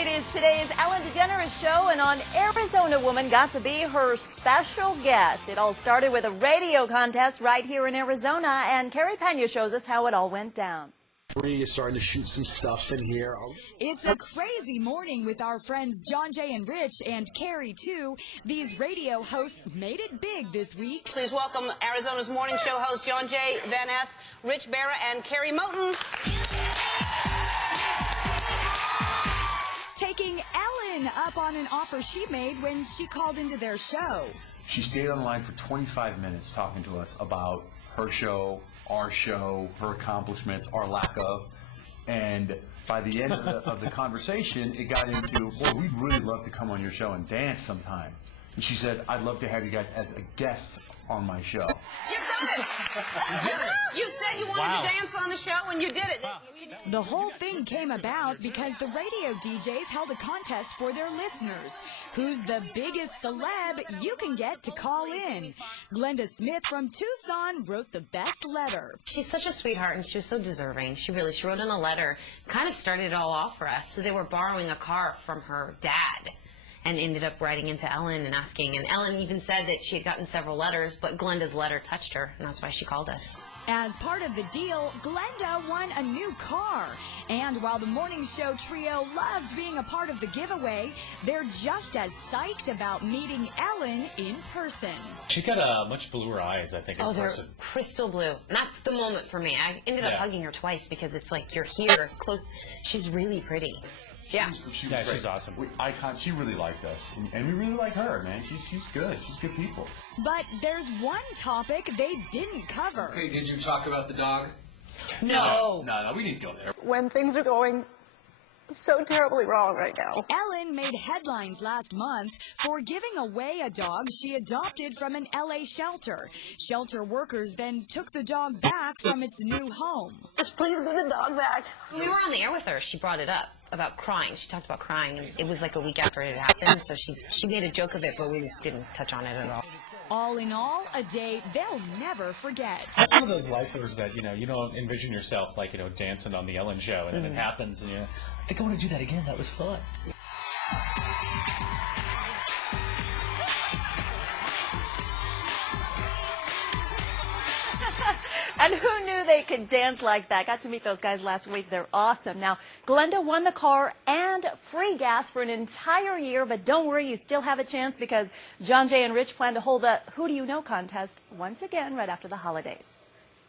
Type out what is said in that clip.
It is today's Ellen Degeneres show, and on Arizona Woman got to be her special guest. It all started with a radio contest right here in Arizona, and Carrie shows us how it all went down. Carrie is starting to shoot some stuff in here. It's a crazy morning with our friends Johnjay and Rich, and Carrie too. These radio hosts made it big this week. Please welcome Arizona's morning show host Johnjay, Van Ness, Rich Barra, and Carrie Moten. Taking Ellen up on an offer she made when she called into their show. She stayed on the line for 25 minutes talking to us about her show, her accomplishments, our lack of. And by the end of the conversation, it got into, well, we'd really love to come on your show and dance sometime. And she said, I'd love to have you guys as a guest on my show. You've done it! You said you wanted to dance on the show, and you did it. The whole thing came about because the radio DJs held a contest for their listeners. Who's the biggest celeb you can get to call in? Glenda Smith from Tucson wrote the best letter. She's such a sweetheart, and she was so deserving. She wrote in a letter, kind of started it all off for us. So they were borrowing a car from her dad, and ended up writing into Ellen and asking. And Ellen even said that she had gotten several letters, but Glenda's letter touched her, and that's why she called us. As part of the deal, Glenda won a new car. And while the morning show trio loved being a part of the giveaway, they're just as psyched about meeting Ellen in person. She's got much bluer eyes, I think, in person. They're crystal blue. And that's the moment for me. I ended up hugging her twice because it's like you're here, close. She's really pretty. Yeah. She's awesome. She really liked us, and we really like her, man. She's good. She's good people. But there's one topic they didn't cover. Hey, did you talk about the dog? No. No, we didn't go there. When things are going so terribly wrong right now. Ellen made headlines last month for giving away a dog she adopted from an LA shelter. Shelter workers then took the dog back from its new home. Just please give the dog back. When we were on the air with her, she brought it up about crying. She talked about crying, and it was like a week after it had happened, so she made a joke of it, but we didn't touch on it at all. All in all, a day they'll never forget. That's one of those lifers that, you don't envision yourself, like, dancing on the Ellen show, and then it happens, and I think I want to do that again. That was fun. And who knew they could dance like that? Got to meet those guys last week. They're awesome. Now, Glenda won the car and free gas for an entire year, but don't worry, you still have a chance because Johnjay and Rich plan to hold the Who Do You Know contest once again right after the holidays.